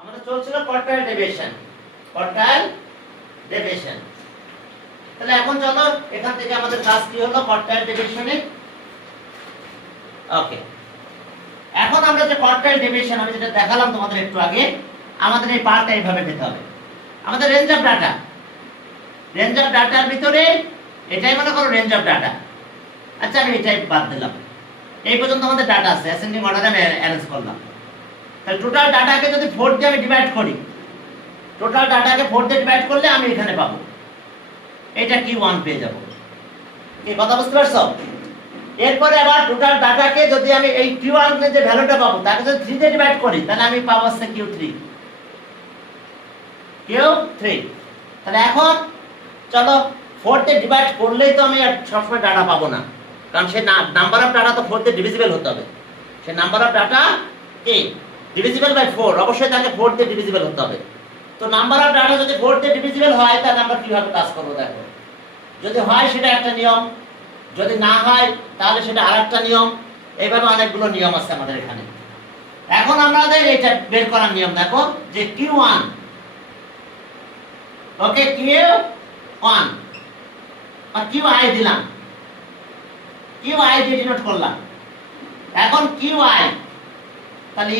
আমাদের চলছিল quartile deviation, quartile deviation. তাহলে এখন চলো এখান থেকে আমাদের কাজ কি হলো কোয়ার্টাইল ডেভিয়েশনে। ওকে, এখন আমরা যে কোয়ার্টাইল ডেভিয়েশন আমি যেটা দেখালাম তোমাদের একটু আগে, আমাদের এই পার্টটা এইভাবে পেতে হবে। আমাদের range of data, range of ডাটার ভিতরে এটাই মনে করো রেঞ্জ অফ ডাটা। আচ্ছা আমি এটাই বাদ দিলাম, এই পর্যন্ত আমাদের ডাটা আছে, অ্যাসেন্ডিং অর্ডারে আমি অ্যারেঞ্জ করলাম। তাহলে টোটাল ডাটাকে যদি 4 দিয়ে আমি ডিভাইড করি, টোটাল ডাটাকে 4 দিয়ে ডিভাইড করলে আমি এখানে পাবো এটা Q1 পেয়ে যাব। কি কথা বুঝতে পারছো? এরপরে আবার টোটাল ডাটাকে যদি আমি এই Q1 এর যে ভ্যালুটা পাবো তাকে যদি 3 দিয়ে ডিভাইড করি তাহলে আমি পাবো হচ্ছে Q3, Q3। তাহলে এখন চলো 4 দিয়ে ডিভাইড করলেই তো আমি আর সবসময় ডাটা পাবো না, কারণ সেই নাম্বার অফ ডাটা তো 4 দিয়ে ডিভিজিবল হতে হবে। সেই নাম্বার অফ ডাটা কি ডিভিজিবল বাই 4, অবশ্যই তাকে 4 দিয়ে ডিভিজিবল হতে হবে। তো নাম্বার অফ ডাটা যদি 4 দিয়ে ডিভিজিবল হয় তাহলে আমরা কিভাবে কাজ করব দেখো। যদি হয় সেটা একটা নিয়ম, যদি না হয় তাহলে সেটা আরেকটা নিয়ম। এইভাবে অনেকগুলো নিয়ম আছে আমাদের এখানে। এখন আমাদের এটা বের করার নিয়ম দেখো যে Q1, ওকে Q1 আর QI দিলাম, QI দিয়ে ডিনোট করলাম। এখন QI তাহলে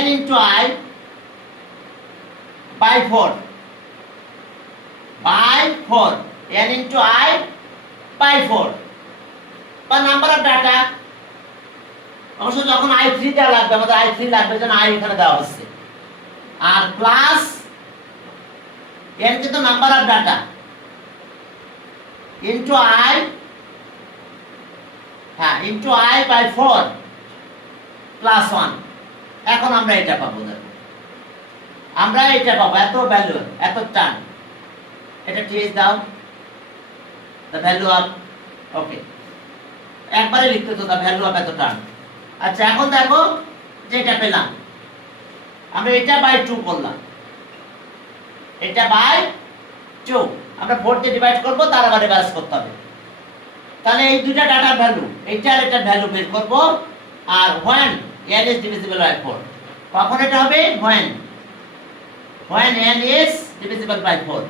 n into I by 4 n into I by 4 বা নাম্বার অফ ডাটা। অবশ্য যখন I3 দেওয়া লাগবে, আমাদের I3 লাগবে, যেন I এখানে দেওয়া হচ্ছে, আর প্লাস n কিন্তু number of data into I, হ্যাঁ into I by 4 plus 1। এখন আমরা এটা পাবো, দেখো আমরা এটা পাবো, এত ভ্যালু, এত টার্ন। এটা টিএস দাও, দ্য ভ্যালু অফ, ওকে একবারে লিখতে তো দ্য ভ্যালু অফ এত টার্ন। আচ্ছা এখন দেখো যেটা পেলাম আমরা এটা বাই 2 করলাম, এটা বাই 2 আমরা 4 দিয়ে ডিভাইড করব, তার আবার রিভার্স করতে হবে। তাহলে এই দুইটা ডাটার ভ্যালু, এইটা আর এটার ভ্যালু বের করব। আর when n is divisible by 4, কখন এটা হবে when n is divisible by 4,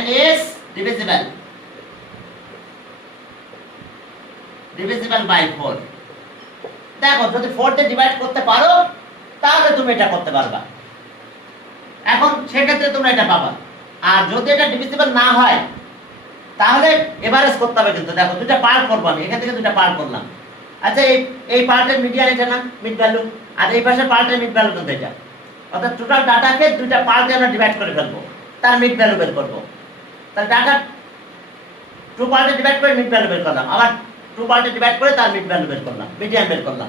n is divisible by 4। দেখো যদি 4 দিয়ে ডিভাইড করতে পারো তাহলে তুমি এটা করতে পারবা, এখন সেক্ষেত্রে তোমরা এটা পাবা। আর যদি এটা ডিভিজিবল না হয় তাহলে এভারেজ করতে হবে। কিন্তু দেখো দুটো পার্ট করব আমি, এখান থেকে দুটো পার্ট করলাম। আচ্ছা এই পার্টের মিডিয়ান এটা না মিড ভ্যালু, আর এই পাশের পার্টের মিড ভ্যালু কিন্তু এটা। অর্থাৎ টোটাল ডাটাকে দুইটা পার্টে আমরা ডিভাইড করে ফেলবো, তার মিড ভ্যালু বের করব। তাহলে ডাটা 2 পার্টে ডিভাইড করে মিড ভ্যালু বের করলাম, আবার 2 পার্টে ডিভাইড করে তার মিড ভ্যালু বের করলাম, মিডিয়ান বের করলাম।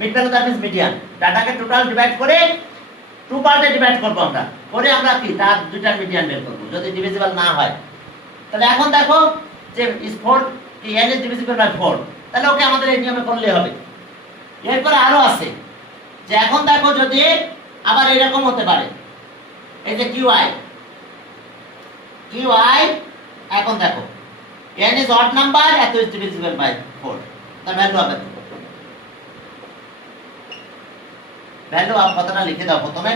Mid value that means median. ডাটাকে টোটাল ডিভাইড করে 2 পার্টে ডিভাইড করব আমরা, করে আমরা কি তার দুইটার মিডিয়ান বের করব যদি ডিভিজিবল না হয়। তাহলে এখন দেখো যে is 4 কি n is divisible by 4, তাহলে ওকে আমাদের এই নিয়মে করলে হবে। এরপর আরো আছে যে এখন দেখো যদি আবার এরকম হতে পারে, এই যে QI এখন দেখো n is odd number, এত is divisible by 4, তার ভ্যালু হবে ভ্যালু অফ কতটা লিখে দাও প্রথমে,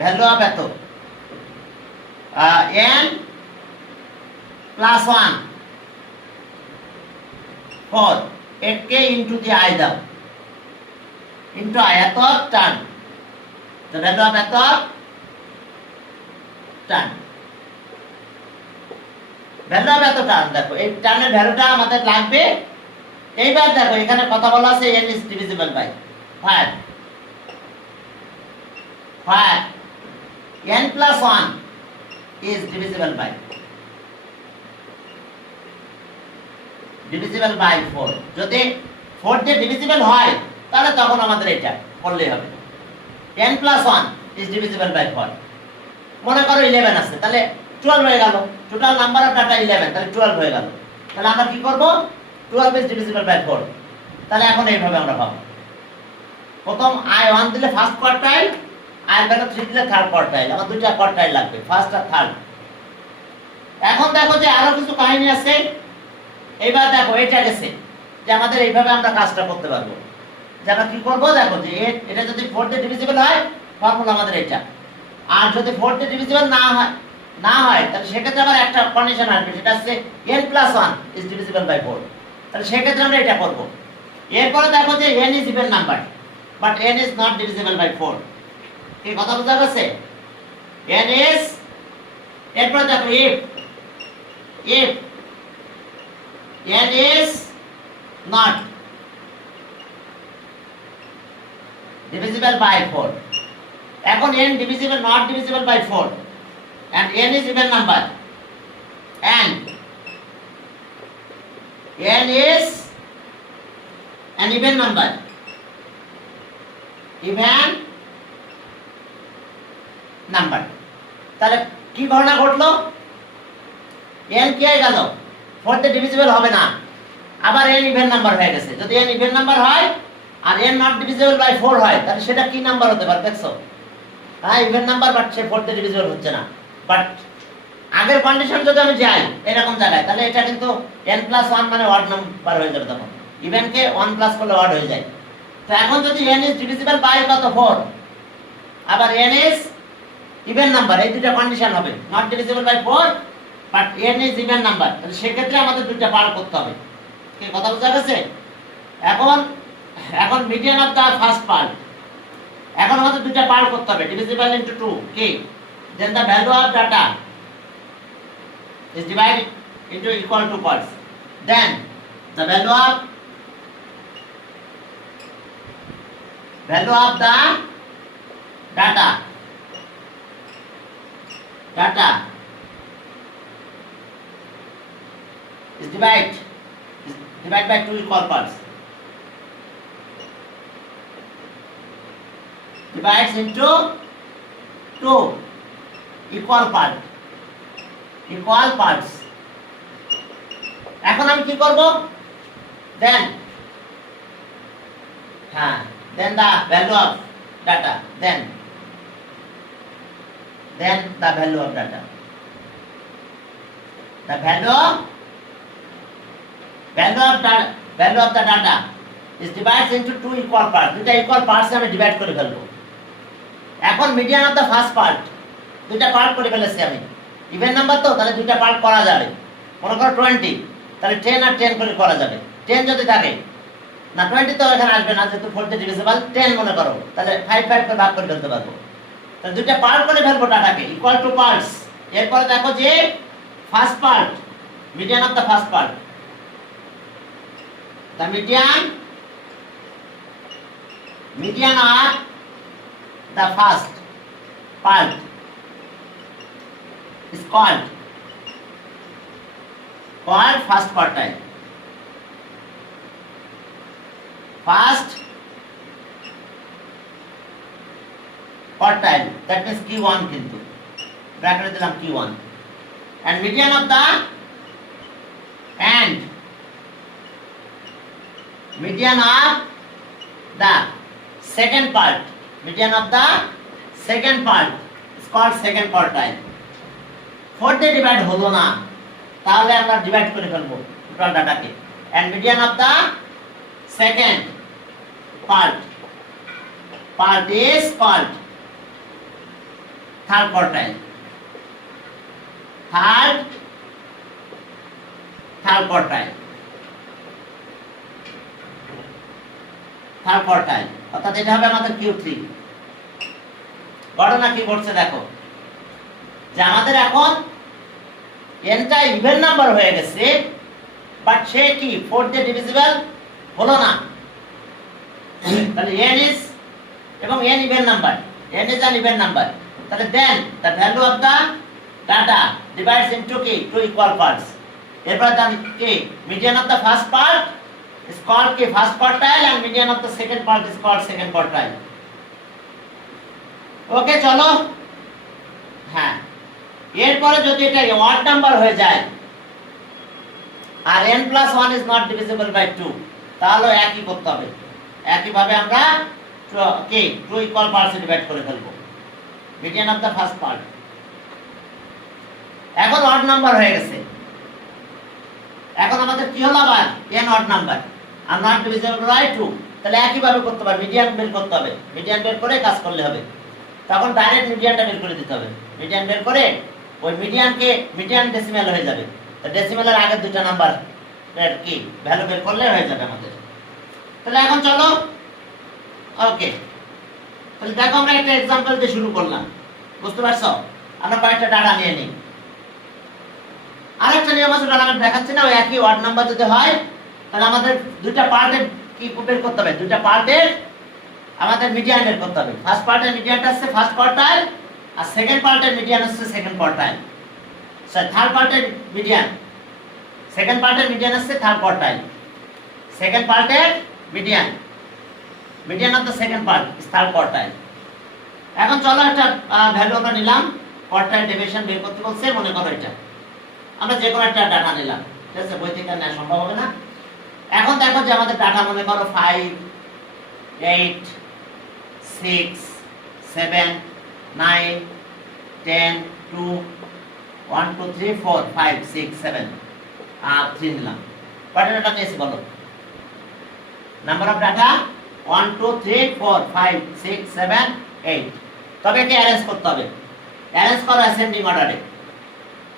ভ্যালু অফ এত n plus 1 4 8k into the I দাও, into I এত টার্ন, the value of এত টার্ন, ভ্যালু অফ এত টার্ন। দেখো এই টার্নের ভ্যালুটা আমাদের লাগবে। এইবার দেখো এখানে কথা বলা আছে n is divisible by 5 n plus 1 is divisible by 4। যদি 4 দিয়ে ডিভিজিবল হয় তাহলে তখন আমাদের এটা করলেই হবে। n plus 1 is divisible by 4। মনে করো 11 আছে, তাহলে 12 হয়ে গেল, টোটাল নাম্বার অফ ডাটা 11, তাহলে 12 হয়ে গেল। তাহলে আমরা কি করব 12 is divisible by 4। তাহলে এখন এইভাবে আমরা পাবো, প্রথম I1 দিলে ফার্স্ট কোয়ার্টাইল, I3 দিলে থার্ড কোয়ার্টাইল। আমার দুইটা কোয়ার্টাইল লাগবে, ফার্স্ট আর থার্ড। এখন দেখো যে আরো কিছু কাহিনী আছে। এইবার দেখো এটা গেছে যে আমাদের এইভাবে আমরা কাজটা করতে পারবো যে আমরা কি করব দেখো যে এটা যদি 4 দিয়ে ডিভিজিবল হয় ফর্মুলা আমাদের এটা, আর যদি 4 দিয়ে ডিভিজিবল না হয় তাহলে সেক্ষেত্রে আবার একটা কন্ডিশন আসবে, সেটা হচ্ছে n+1 ইজ ডিভিজিবল বাই 4। তাহলে সেক্ষেত্রে আমরা এটা করব। এরপরে দেখো যে n is even number but n is not divisible by 4। কি কথা বোঝা গেছে? n ইজ, এরপরে দেখো if n is not divisible by 4, এখন n divisible not divisible by 4 and n is even number and n is an even number, তাহলে কি ঘটনা ঘটলো? n কি হয়ে গেল? 4 তে ডিভিজিবল হবে না, আবার n ইভেন নাম্বার হয়ে গেছে। যদি n ইভেন নাম্বার হয় আর n নট ডিভিজিবল বাই 4 হয় তাহলে সেটা কি নাম্বার হতে পারে দেখছো? হ্যাঁ, ইভেন নাম্বার, বাট সে 4 তে ডিভিজিবল হচ্ছে না। বাট আগের কন্ডিশন যদি আমি যাই এরকম জায়গায়, তাহলে এটা কিন্তু n+1 মানে অড নাম্বার হয়ে যাবে। তখন ইভেন কে 1+ করলে অড হয়ে যায়। তো এখন যদি n ইজ ডিভিজিবল বাই কত 4, আবার n ইজ ইভেন নাম্বার, এই দুটো কন্ডিশন হবে। Not divisible by 4 but n is even number, তাহলে সেক্ষেত্রে আমাদের দুটো পার করতে হবে। কি কথা বোঝা গেছে? এখন median of the first part, এখন আমাদের দুটো পার করতে হবে, ডিভিজিবল ইনটু 2 কি, then the value of data is divided into equal to parts, then the value of the data is divided by 2 equal parts, divides into 2 equal parts। এখন আমি কি করব? then the value of data, then the value of data, the value of the data is divided into 2 equal parts। দুটো equal parts আমি divide করে ফেলবো। এখন median of the first part, দুটো পার্ট করে ফেলেছি আমি, ইভেন নাম্বার তো, তাহলে দুটো পার্ট করা যাবে। মনে করো 20, তাহলে 10 আর 10 করে করা যাবে। 10 যদি থাকে না, 20 তো এখানে আসবে না, যেহেতু 4 তে ডিভিজিবল। 10 মনে করো, তাহলে 5 করে ভাগ করে ফেলতে পারবো। তাহলে দুটো পার্ট করে ফেলবো ডাটাকে, ইকুয়াল টু পার্টস। এরপরে দেখো যে first part, median of the first part, the median of the first part is called first quartile। First quartile, that means Q1 কিন্তু ব্র্যাকেটে দিলাম Q1, and median of the second part is called second quartile। 4 দিয়ে divide হলো না, তাহলে আমরা divide করে ফেলবো টোটাল ডাটাকে, and median of the second part is called third quartile। third quartile, অর্থাৎ এটা হবে আমাদের Q3। ঘটনা কি ঘটছে দেখো, যে আমাদের এখন nটা ইভেন নাম্বার হয়ে গেছে, বাট সে কি 4 দিয়ে ডিভিজিবল হলো না। তাহলে n is, এবং n even number, n is an even number, তাহলে then the value of the data divides into কি 2 equal parts। এরপর কি median of the first part is called কি first quartile, and median of the second part is called second quartile। ওকে, চলো। হ্যাঁ, এরপরে যদি এটা odd নাম্বার হয়ে যায় আর n+1 is not divisible by 2, তাহলে একই করতে হবে। একইভাবে আমরা কি 2 equal parts ডিভাইড করে ফেলবো, median of the first part। এখন odd নাম্বার হয়ে গেছে, এখন আমাদের কি হলো আবার n odd নাম্বার আর not divisible by 2, তাহলে একইভাবে করতে হবে, মিডিয়ান বের করতে হবে, মিডিয়ান বের করে কাজ করলে হবে। তখন ডাইরেক্ট মিডিয়ানটা বের করে দিতে হবে, মিডিয়ান বের করে ওই মিডিয়ানকে মিডিয়ান ডেসিমেল হয়ে যাবে, তো ডেসিমেলের আগের দুটো নাম্বার এর কি ভ্যালু বের করলে হয়ে যাবে আমাদের। তাহলে এখন চলো, ওকে, তাহলে দেখো আমরা একটা এক্সাম্পল দিয়ে শুরু করলাম, বুঝতে পারছো? আমরা কয়েকটা ডাটা নিয়ে নিই। আরেকটা নিয়ম আছে, ডাটা আমি দেখাচ্ছি না, ওই একই ওয়ার্ড নাম্বার যদি হয় তাহলে আমাদের দুইটা পার্টের কি বের করতে হবে, দুইটা পার্টের আমাদের মিডিয়ান বের করতে হবে। ফার্স্ট পার্টের মিডিয়ানটা হচ্ছে ফার্স্ট কোয়ার্টাইল, আর সেকেন্ড পার্টের মিডিয়ান হচ্ছে সেকেন্ড কোয়ার্টাইল, সরি থার্ড পার্টের মিডিয়ান, সেকেন্ড পার্টের মিডিয়ান হচ্ছে থার্ড কোয়ার্টাইল, সেকেন্ড পার্টের median, median of the second part is third quartile. এখন চলো একটা ভ্যালু আমরা নিলাম, কোয়ার্টাইল ডেভিয়েশন বের করতে বলছে, মনে করো এটা আমরা যে কোনো একটা ডাটা নিলাম, ঠিক আছে? বই থেকে নেওয়া সম্ভব হবে না। এখন দেখো যে আমাদের ডাটা মনে করো 5 8 6 7 9 10 2 1 2 3 4 5 6 7 আর 3 নিলাম। কয়টা ডাটা নিয়েছি বলো? Number of data 1 2 3 4 5 6 7 8। তবে একে অ্যারেঞ্জ করতে হবে, অ্যারেঞ্জ করো অ্যাসেন্ডিং অর্ডারে।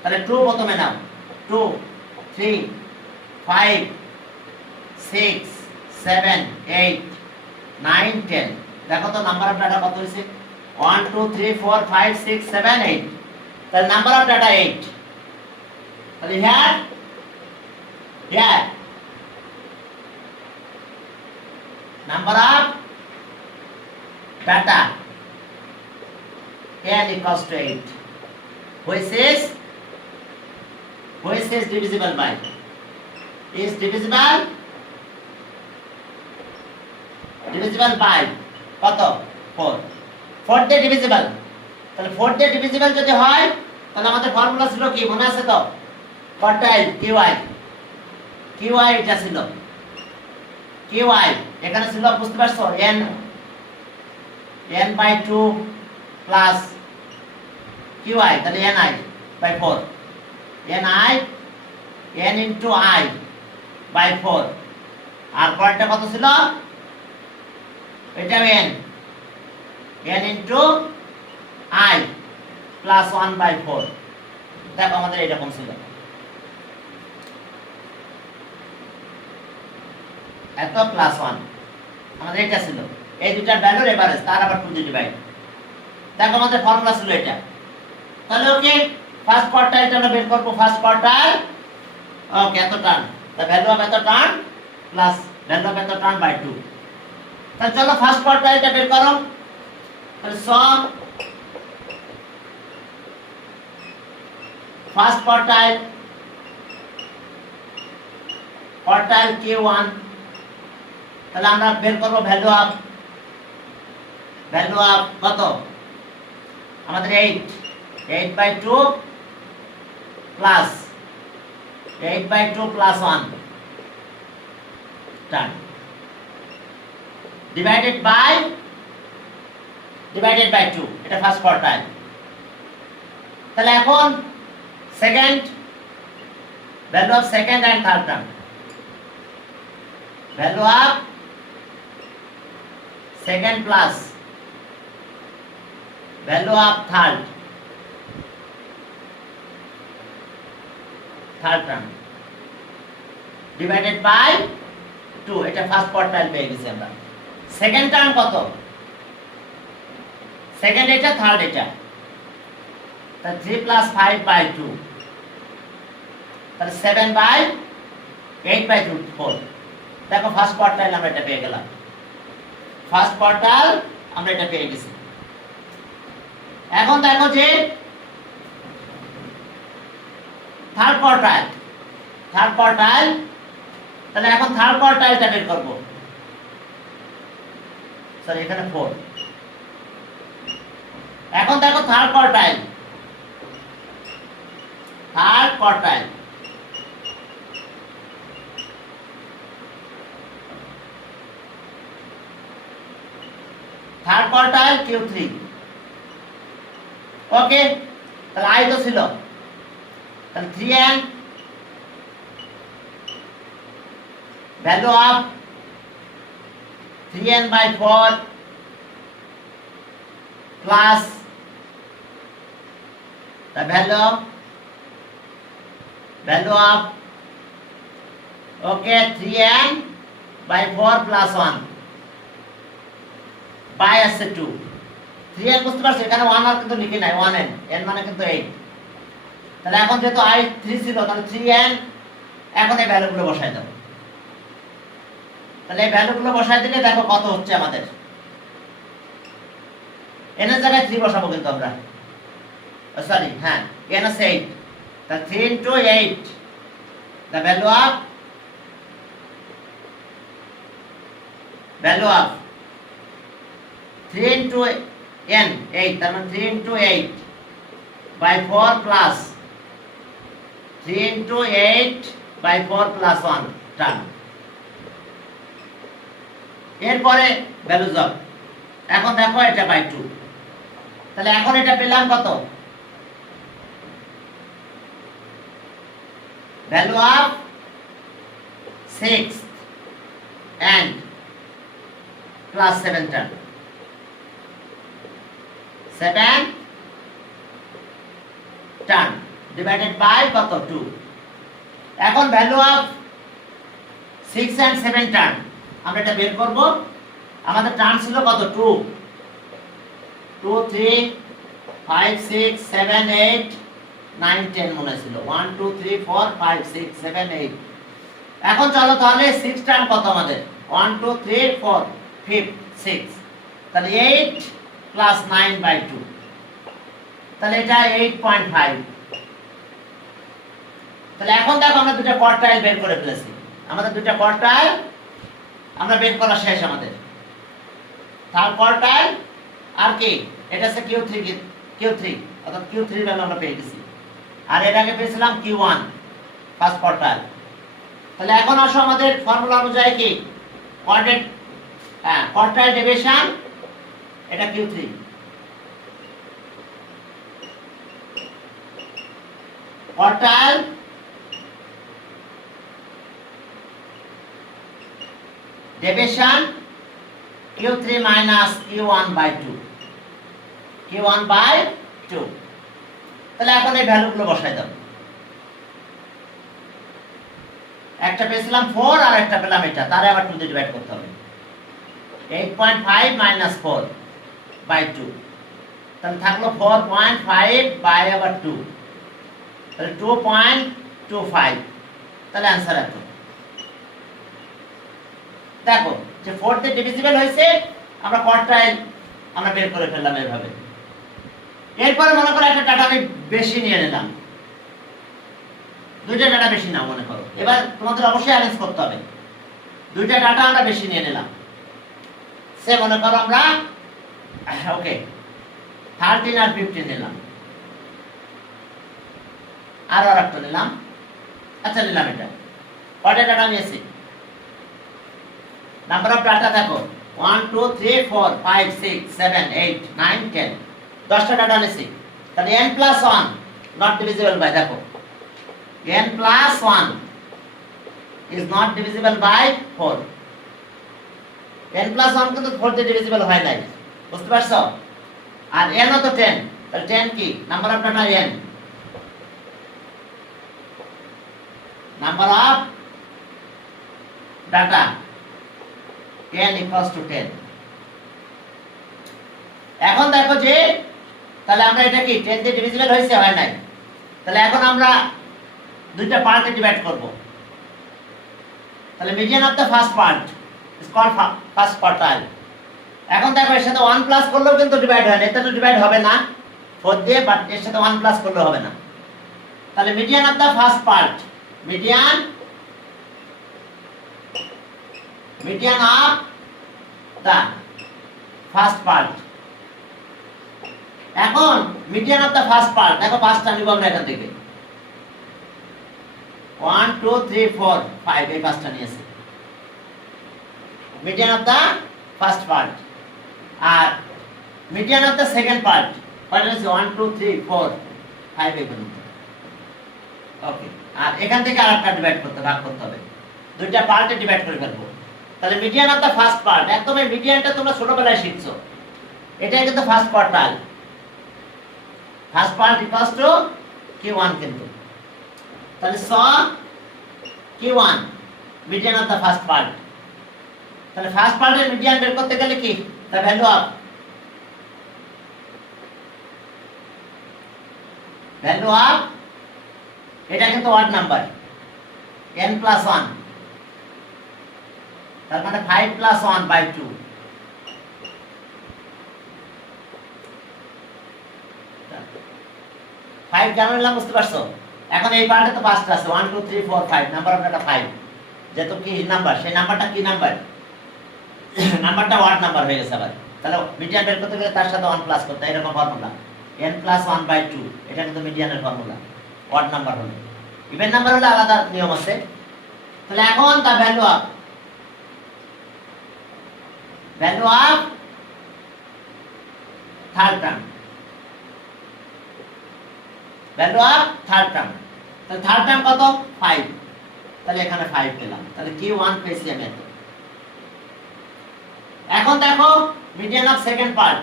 তাহলে 2 প্রথমে নাও, 2 3 5 6 7 8 9 10। দেখো তো নাম্বার অফ ডাটা কত হয়েছে? 1 2 3 4 5 6 7 8। তাহলে নাম্বার অফ ডাটা 8। তাহলে here number of data n equals to 8, which is divisible by, is divisible by কত? 4, 4 দিয়ে divisible। তাহলে 4 দিয়ে divisible যদি হয় তাহলে আমাদের ফর্মুলা ছিল কি মনে আছে তো? কোয়ার্টাইল QI এটা ছিল, QI এখানে ছিল, বুঝতে পারছো? n by 2 প্লাস QI, তাহলে ni by 4, n into I by 4। আর পরেরটা কত ছিল? এটা n into I plus 1 by 4। দেখো আমাদের এরকম ছিল, এত প্লাস 1 আমাদের এটা ছিল, এই দুটার ভ্যালুর এভারেজ, তার আবার 2 দিয়ে ডিভাইড। দেখো আমাদের ফর্মুলা ছিল এটা। তাহলে ওকে, ফার্স্ট কোয়ার্টাইলটা আমরা বের করব, ফার্স্ট কোয়ার্টাইল ওকে এত টার্ন, দ্য ভ্যালু অফ এত টার্ন প্লাস ভ্যালু অফ এত টার্ন বাই 2। তাহলে চলো ফার্স্ট কোয়ার্টাইলটা বের করো। তাহলে সম ফার্স্ট কোয়ার্টাইল Q1, তাহলে আমরা বের করব ভ্যালু অফ কত? আমাদের 8 by 2 plus 8 by 2 plus 1 term divided by 2, এটা ফার্স্ট কোয়ার্টাইল। তাহলে এখন second, value of second and third term, value of second plus value of third term divided by 2, এটা ফার্স্ট কোয়ার্টাইল পেয়ে গেছি আমরা। সেকেন্ড টার্ম কত? সেকেন্ড এটা, third এটা, তাহলে 3 প্লাস 5 বাই 2, তাহলে 7 বাই 8 বাই 2 4। দেখো ফার্স্ট কোয়ার্টাইল আমরা এটা পেয়ে গেলাম, ফার্স্ট কোয়ার্টাইল আমরা এটা পেয়ে গেছি। এখন দেখো যে থার্ড কোয়ার্টাইল, তাহলে এখন থার্ড কোয়ার্টাইলটা বের করব। সরি এখানে 4। এখন দেখো third quartile third quartile Q3। ওকে, তাহলে আই তো ছিল, তাহলে 3n value of 3n by 4 plus the value of okay 3n by 4 plus 1 by আসছে 2 3n বুঝতে পারছো এখানে 1 আর কিন্তু লিখি নাই 1n n মানে কিন্তু 8 তাহলে এখন যেহেতু i 3 ছিল তাহলে 3n এখন এই ভ্যালুগুলো বসাই দাও তাহলে এই ভ্যালুগুলো বসাই দিলে দেখো কত হচ্ছে আমাদের n এর জায়গায় 3 বসাবো কিন্তু আমরা সরি হ্যাঁ n is 8 তাহলে 3 into 8 the value of 3 into n 8 তার মানে 3 into 8 by 4 plus 3 into 8 by 4 plus 1 done এরপরে ভ্যালুজ অফ এখন দেখো এটা বাই 2 তাহলে এখন এটা পেলাম কত value of 6 and plus 7 term 7 term divided by কত 2 এখন ভ্যালু অফ 6 and 7 টার্ম আমরা এটা বের করব আমাদের টার্ম ছিল কত 2 2 3 5 6 7 8 9 10 মনে ছিল 1 2 3 4 5 6 7 8 এখন চলো তাহলে 6 টার্ম কত আমাদের 1 2 3 4 5 6 তাহলে 8 plus 9 by 2 তাহলে এটা 8.5 তাহলে এখন দেখো আমরা দুটো কোয়ার্টাইল বের করে ফেলেছি আমাদের দুটো কোয়ার্টাইল আমরা বের করা শেষ আমাদের থার্ড কোয়ার্টাইল আর কি এটা হচ্ছে Q3 অর্থাৎ Q3 ভ্যালু আমরা পেয়ে গেছি আর এর আগে পেয়েছিলাম Q1 ফার্স্ট কোয়ার্টাইল তাহলে এখন আসো আমাদের ফর্মুলা অনুযায়ী কি কোয়ার্টাইল ডেভিয়েশন এটা Q3 quartile deviation Q3 minus Q1 by 2 Q1 by 2 তাহলে এখন এই ভ্যালুগুলো বসাই দাও একটা পেয়েছিলাম 4 আর একটা পেলাম এটা তারে আবার 2 দিয়ে ডিভাইড করতে হবে 8.5 minus 4 by 2 তাহলে থাকলো 4.5 by আবার 2 তাহলে 2.25 তাহলে आंसर এত দেখো যে 4 তে ডিভিজিবল হয়েছে আমরা কোয়ার্টাইল আমরা বের করে ফেললাম এইভাবে এরপরে মনে করো একটা ডাটা আমি বেশি নিয়ে নিলাম দুইটা ডাটা বেশি নাও মনে করো এবার তোমাদের অবশ্যই অ্যারেঞ্জ করতে হবে দুইটা ডাটা আমরা বেশি নিয়ে নিলাম সে মনে করো আমরা ওকে 13 আর 15 নিলাম আর একটা নিলাম আচ্ছা নিলাম এটা কয়টা ডাটা নিয়েছি নাম্বার অফ ডাটা দেখো 1 2 3 4 5 6 7 8 9 10 10টা ডাটা নিয়েছি তাহলে n plus 1 not divisible by দেখো n plus 1 is not divisible by 4 n plus 1 কিন্তু 4 তে divisible হয় নাই বুঝতে পারছো আর n ও তো 10 তাহলে 10 কি number of data n number of data n equals to 10 এখন দেখো যে তাহলে আমরা এটা কি 10 দিয়ে ডিভিজিবল হইছে হয় নাই তাহলে এখন আমরা দুইটা পার্টে ডিভাইড করব তাহলে median of the first part is called first quartile এখন দেখো এর সাথে 1 প্লাস করলেও কিন্তু ডিভাইড হয় না এটা তো ডিভাইড হবে না 4 দিয়ে বাট এর সাথে 1 প্লাস করলেও হবে না তাহলে median of the first part median of the first part এখন median of the first part দেখো পাঁচটা নিব আমরা এখান থেকে 1 2 3 4 5 এই পাঁচটা নিয়েছি median of the first part আর median of the second part কয়টা নিয়েছি 1 2 3 4 5 এই পর্যন্ত ওকে আর এখান থেকে আরেকটা ডিভাইড করতে ভাগ করতে হবে দুইটা পার্টে ডিভাইড করে ফেলবো তাহলে median of the first part, একদম এই মিডিয়ানটা তোমরা ছোটবেলায় শিখছো, এটাই কিন্তু first quartile. First part equals to Q1 কিন্তু। তাহলে স Q1 median of the first part. তাহলে ফার্স্ট পার্টের মিডিয়ান বের করতে গেলে কি, দ্য ভ্যালু অফ এটা কিন্তু ওয়ার্ড নাম্বার n প্লাস 1, তার মানে 5 প্লাস 1 বাই 2। ফাইভ কেন নিলাম বুঝতে পারছো? এখন এই পার্টে তো পাঁচটা আছে, 1 2 3 4 5, নাম্বার অফ ডাটা 5, যেহেতু কি নাম্বার, সেই নাম্বারটা কি নাম্বার, নাম্বারটা ওয়ার্ড নাম্বার হয়ে গেছে আবার। তাহলে মিডিয়ান বের করতে গেলে তার সাথে 1 প্লাস করতে, এরকম ফর্মুলা n প্লাস 1 বাই 2, এটা কিন্তু মিডিয়ানের ফর্মুলা। ওয়ার্ড নাম্বার হলে, ইভেন নাম্বার হলে আলাদা নিয়ম আছে। তাহলে এখন the value of third term, value of third term. তাহলে থার্ড টার্ম কত, 5, তাহলে এখানে 5 পেলাম। তাহলে Q1 পেয়েছি আমি এত। এখন দেখো median of second part,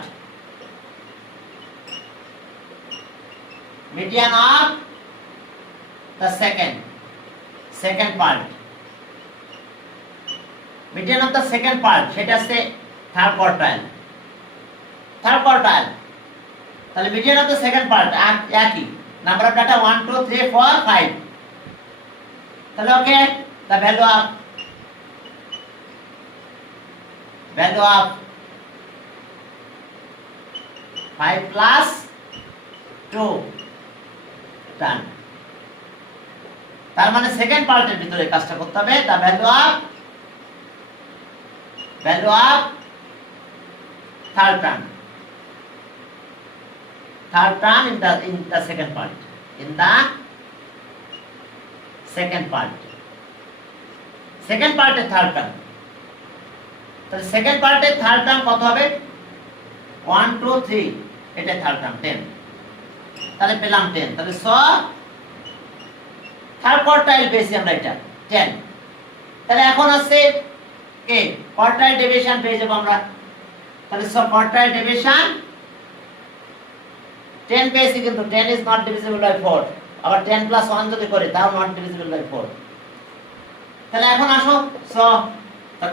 median of the second part, median of the second part সেটা আছে থার্ড কোয়ার্টাইল। তাহলে median of the second part একই, নাম্বার অফ ডাটা 1 2 3 4 5। তাহলে ওকে, the value of 5 plus 2 done। তার মানে সেকেন্ড পার্টের ভিতরে কাজটা করতে হবে, the value of third term in the second part, second পার্টের থার্ড টার্ম। তাহলে সেকেন্ড পার্টের থার্ড টার্ম কত হবে, 1 2 3, এটা থার্ড টার্ম 10, তাহলে পেলাম 10। তাহলে থার্ড কোয়ার্টাইল পেয়েছি আমরা এটা 10। তাহলে এখন আছে কে, কোয়ার্টাইল ডেভিয়েশন পেয়ে যাবো আমরা। তাহলে কোয়ার্টাইল ডেভিয়েশন 10 পেয়েছি, কিন্তু 10 is not divisible by 4, আবার 10 plus 1 যদি করি তাও not divisible by 4। তাহলে এখন আসো the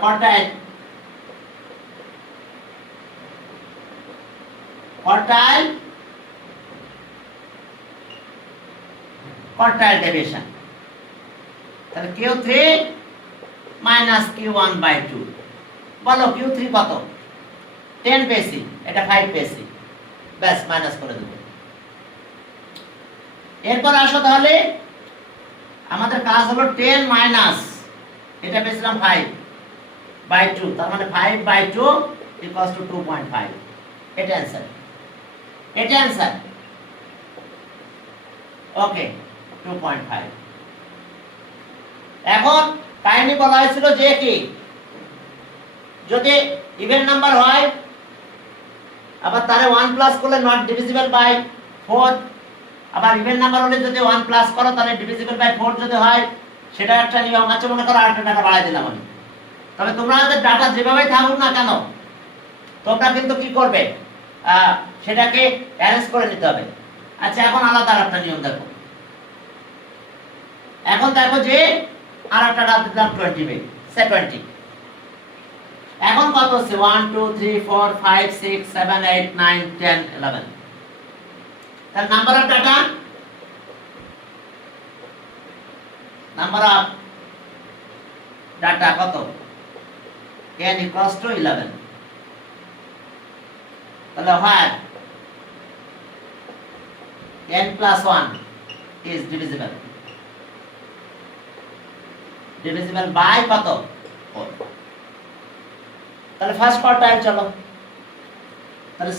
কোয়ার্টাইল ডেভিয়েশন। তাহলে Q3 minus Q1 by 2, বলো Q3 কত, 10 পেয়েছি, এটা 5 পেয়েছি, ব্যাস মাইনাস করে দেব। এরপর আসো, তাহলে আমাদের কাজ হলো 10 মাইনাস, এটা পেয়েছিলাম 5 by 2, তার মানে 5 by 2 equals to 2.5, এটা অ্যান্সার। ওকে, 2.5। এখন কাহিনী বলা হয়েছিল যে কি, যদি ইভেন নাম্বার হয় আবার তারে 1 প্লাস করলে নট ডিভিজিবল বাই 4, আবার ইভেন নাম্বার হলে যদি 1 প্লাস করো তাহলে ডিভিজিবল বাই 4 যদি হয়, সেটা একটা নিয়ম আছে। মনে করো আরেকটা ডাটা বাড়াই দিলাম আমি, তবে তোমরা ডাটা যেভাবেই থাকুক না কেন, তোমরা কিন্তু কি করবে, সেটাকে অ্যারেঞ্জ করে নিতে হবে। আচ্ছা, এখন আলাদা একটা নিয়ম দেখো। এখন দেখো যে আর একটা ডাটা দিলাম 20, এখন কত হচ্ছে, 1 2 3 4 5 6 7 8 9 10 11। তাহলে নাম্বার অফ ডাটা কত, n equals to 11। তাহলে হয় n plus 1 is divisible by কত, 4। তাহলে ফার্স্ট কোয়ার্টাইল চলো, তাহলে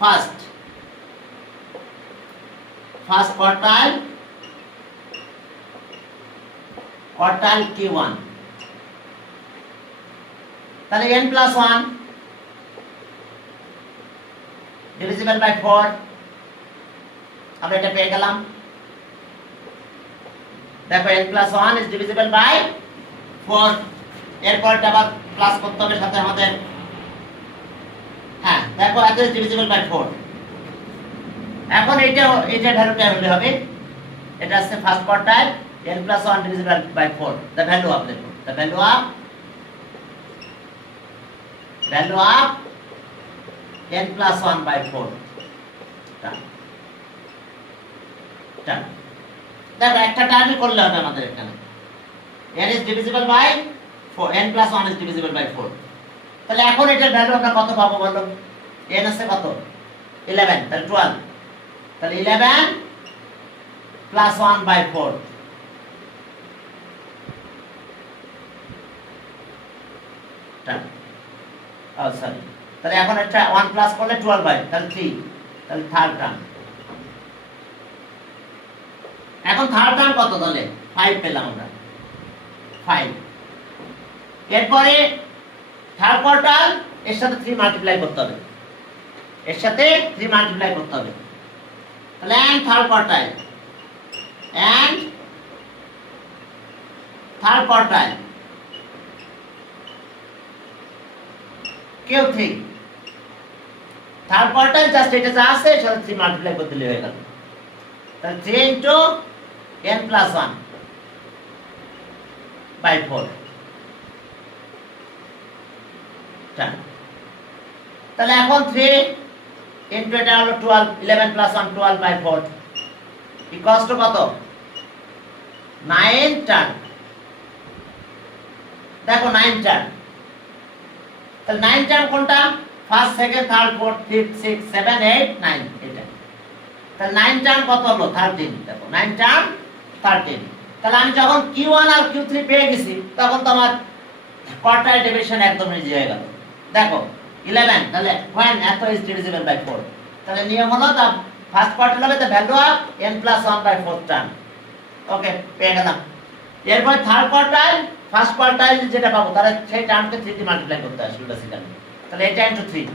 ফার্স্ট কোয়ার্টাইল Q1, তাহলে n plus 1 divisible by 4, আমরা এটা পেয়ে গেলাম। দেখো n plus 1 is divisible by 4 এরপরটা আবার প্লাস করতে হবে সাথে আমাদের। হ্যাঁ দেখো এত ইজ ডিভিজিবল বাই 4। এখন এইটা ভ্যালুটা হলে হবে, এটা আছে first quartile n plus 1 divisible by 4, the value of n plus 1 by 4 term. দেখো একটা টার্মই করলে হবে আমাদের এখানে, n is divisible by 4, n plus 1 is divisible by 4। তাহলে এখন এটার ভ্যালু আমরা কত পাবো বলো? n আছে কত? 11, তাহলে 12, তাহলে 11 plus 1 by 4 টার্ম। সরি, তাহলে এখন এটা 1 প্লাস করলে 12 বাই, তাহলে 3, তাহলে থার্ড টার্ম। এখন থার্ড টার্ম কত? তাহলে 5 পেলাম আমরা, 5। এরপরে থার্ড কোয়ার্টাইল এর সাথে 3 মাল্টিপ্লাই করতে হবে, এর সাথে 3 মাল্টিপ্লাই করতে হবে। তাহলে and third quartile, and third quartile Q3, third quartile just এটা যা আছে সেটা 3 মাল্টিপ্লাই করে দিলে হয়ে গেল। তাহলে 3 into n plus 1 by 4 তাহলে এখন 3 into এটা হলো 12, 11 plus 1 12 by 4 equals to কত? 9 টার্ম। দেখো 9 টার্ম, তাহলে 9 টার্ম কোনটা? First, second, third, fourth, fifth, six, 7, 8, 9 এটা। তাহলে 9 টার্ম কত হলো? 13। দেখো 9 টার্ম 13। তাহলে আমি যখন Q1 আর Q3 পেয়ে গেছি তখন তো আমার কোয়ার্টাইল ডিভিশন একদম ইজি হয়ে গেল। দেখো 11, তাহলে when এত is divisible by 4, তাহলে নিয়ম হলো দা ফার্স্ট কোয়ার্টাইল হবে the value of n plus 1 by 4 টার্ম। ওকে, পেয়ে গেলাম। এরপর থার্ড কোয়ার্টাইল, ফার্স্ট কোয়ার্টাইল যেটা পাবো তাহলে সেই টার্মকে 3 দিয়ে মাল্টিপ্লাই করতে আসবে বেসিক্যালি। তাহলে এটা ইনটু 3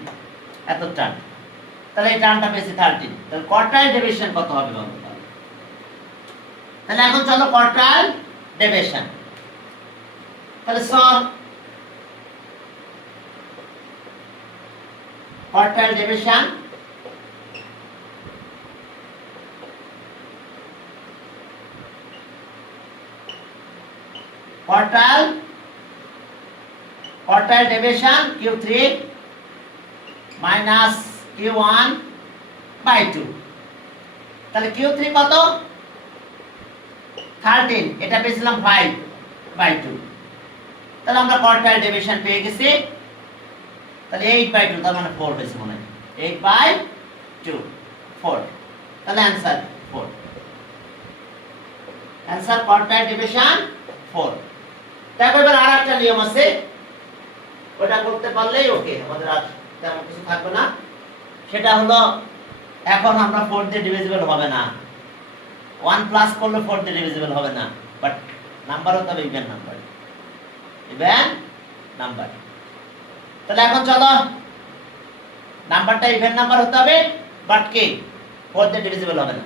এত টার্ম, তাহলে এই টার্মটা পেয়েছি 13। তাহলে কোয়ার্টাইল ডিভিশন কত হবে বলো? তাহলে এখন চলো কোয়ার্টাইল ডিভিশন। তাহলে সব quartile division quartile division Q3 minus Q1 by 2। তাহলে Q3 কত? 13, এটা পেয়েছিলাম 5 by 2। তাহলে আমরা quartile division পেয়ে গেছি। তাহলে 8 by 2, তার মানে 4 পেয়েছি মনে হয়, 8 by 2 4। তাহলে आंसर 4, आंसर quartile division 4। দেখো এবার আরেকটা নিয়ম আছে, ওটা করতে পারলেই ওকে, আমাদের আর তেমন কিছু থাকবে না। সেটা হলো এখন আমরা 4 দিয়ে ডিভিজিবল হবে না, 1 প্লাস করলে 4 দিয়ে ডিভিজিবল হবে না, বাট নাম্বার হতে হবে ইভেন নাম্বার, ইভেন নাম্বার। তাহলে এখন চলো নাম্বারটা ইভেন নাম্বার হতে হবে, বাট কি 4 দিয়ে ডিভিজিবল হবে না।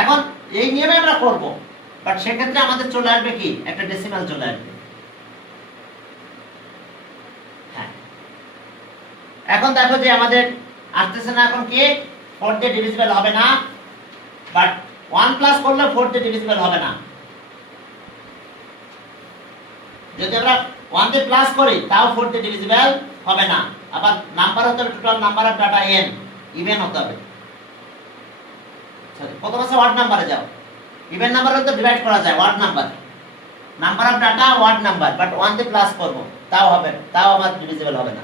এখন এই নিয়মে আমরা করব, বাট সেক্ষেত্রে আমাদের চলে আসবে কি একটা ডেসিমাল চলে আসবে। হ্যাঁ, এখন দেখো যে আমাদের আসতেছে না এখন কি 4 দিয়ে ডিভিজিবল হবে না, বাট 1 প্লাস করলে 4 দিয়ে ডিভিজিবল হবে না। যদি আমরা 1 দিয়ে প্লাস করি তাও 4 দিয়ে ডিভিজিবল হবে না। আবার নাম্বার হতে হবে total number of data n, even হতে হবে। সরি, প্রথম আছে ওয়ার্ড নাম্বারে যাও, ইভেন নাম্বার হলে তো ডিভাইড করা যায় odd number, number of data odd number, but 1 দিয়ে প্লাস করব তাও হবে, তাও আমার ডিভিজিবল হবে না।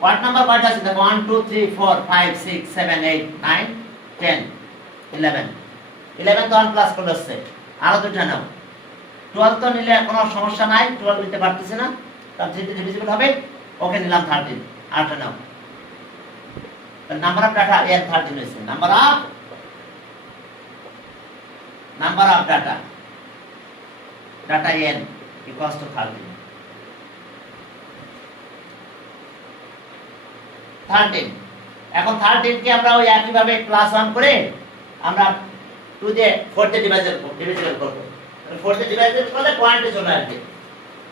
ওয়ার্ড নাম্বার কয়টা আছে দেখো, 1 2 3 4 5 6 7 8 9 10 11। 11 তো 1 প্লাস করলে হচ্ছে, আরো দুটো নাও। 12 তো নিলে কোনো সমস্যা নাই, 12 নিতে পারতেছি না, তাহলে 3 দিয়ে ডিভিজিবল হবে। ওকে নিলাম 13, আরটা নাও। তাহলে নাম্বার অফ ডাটা n 13 হইছে, number of data n equals to 13। এখন 13 কে আমরা ওই একই ভাবে প্লাস 1 করে আমরা 2 দিয়ে 4 দিয়ে ডিভিজিবল করব। 4 দিয়ে ডিভাইড করলে পয়েন্টে চলে আসবে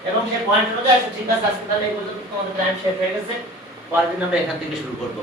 এবং সেই পয়েন্ট অনুযায়ী আচ্ছা ঠিক আছে আজকে তাহলে এই পর্যন্ত তোমাদের টাইম শেষ হয়ে গেছে পরের দিন আমরা এখান থেকে শুরু করব